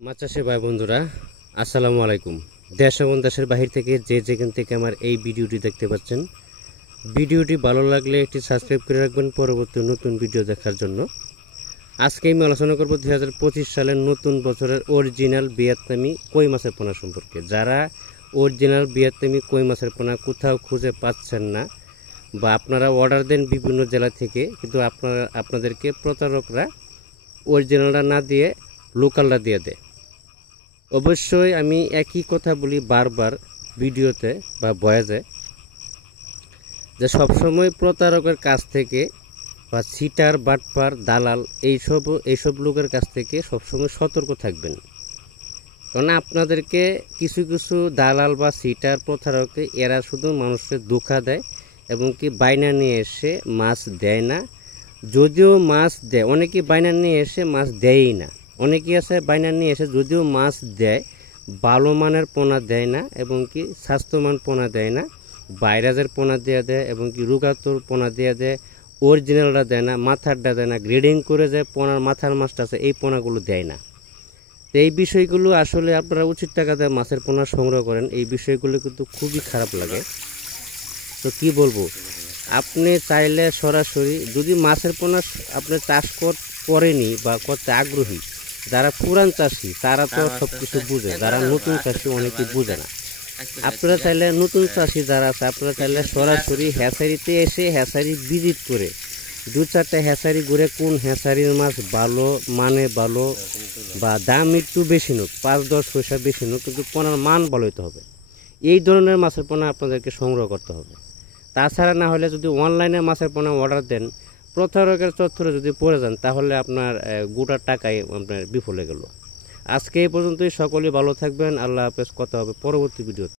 মাছ চাষি ভাই বন্ধুরা আসসালামু আলাইকুম। দেশ এবং দেশের বাহির থেকে যে যেখান থেকে আমার এই ভিডিওটি দেখতে পাচ্ছেন, ভিডিওটি ভালো লাগলে একটি সাবস্ক্রাইব করে রাখবেন পরবর্তী নতুন ভিডিও দেখার জন্য। আজকে আমি আলোচনা করব 2025 সালের নতুন বছরের অরিজিনাল ভিয়েতনামি কই মাছের পোনা সম্পর্কে। যারা অরিজিনাল ভিয়েতনামি কই মাছের পোনা কোথাও খুঁজে পাচ্ছেন না বা আপনারা অর্ডার দেন বিভিন্ন জেলা থেকে, কিন্তু আপনাদেরকে প্রতারকরা অরিজিনালটা না দিয়ে লোকালটা দিয়ে দেয়। অবশ্যই আমি একই কথা বলি বারবার ভিডিওতে বা ভয়েসে, যে সবসময় প্রতারকের কাছ থেকে বা সিটার বাটপার দালাল এইসব লোকের কাছ থেকে সবসময় সতর্ক থাকবেন। কারণ আপনাদেরকে কিছু কিছু দালাল বা সিটার প্রতারকে এরা শুধু মানুষের ধোঁকা দেয় এবং কি বাইনা নিয়ে এসে মাছ দেয় না। যদিও মাছ দেয়, অনেকে বাইনা নিয়ে এসে মাছ দেয়ই না। অনেকেই আছে বাইনা নিয়ে এসে যদিও মাছ দেয়, ভালো মানের পোনা দেয় না এবং কি স্বাস্থ্যমান পোনা দেয় না, ভাইরাসের পোনা দেওয়া দেয় এবং কি রোগাতুর পোনা দেওয়া দেয়, অরিজিনালটা দেয় না, মাথারটা দেয় না, গ্রেডিং করে যে পোনার মাথার মাছটা আছে এই পোনাগুলো দেয় না। তো এই বিষয়গুলো আসলে আপনারা উচিত টাকা দিয়ে মাছের পোনা সংগ্রহ করেন, এই বিষয়গুলো কিন্তু খুবই খারাপ লাগে। তো কি বলবো, আপনি চাইলে সরাসরি যদি মাছের পোনা আপনি চাষ করেনি বা করতে আগ্রহী, যারা পুরান চাষি তারা তো সব কিছু বুঝে, যারা নতুন চাষি অনেকে বুঝে না। আপনারা চাইলে নতুন চাষি যারা আছে আপনারা চাইলে সরাসরি হ্যাচারিতে এসে হ্যাচারি ভিজিট করে দু চারটা হ্যাচারি ঘুরে কোন হ্যাচারির মাছ ভালো মানে ভালো বা দাম একটু বেশি নোক, 5-10 পয়সা বেশি নোক, কিন্তু পোনার মান ভালো হতে হবে। এই ধরনের মাছের পোনা আপনাদেরকে সংগ্রহ করতে হবে। তাছাড়া না হলে যদি অনলাইনে মাছের পোনা অর্ডার দেন, প্রতারকের চত্বরে যদি পড়ে যান, তাহলে আপনার গোটা টাকাই আপনার বিফলে গেল। আজকে এই পর্যন্তই। সকলেই ভালো থাকবেন। আল্লাহ হাফেজ। কথা হবে পরবর্তী ভিডিওতে।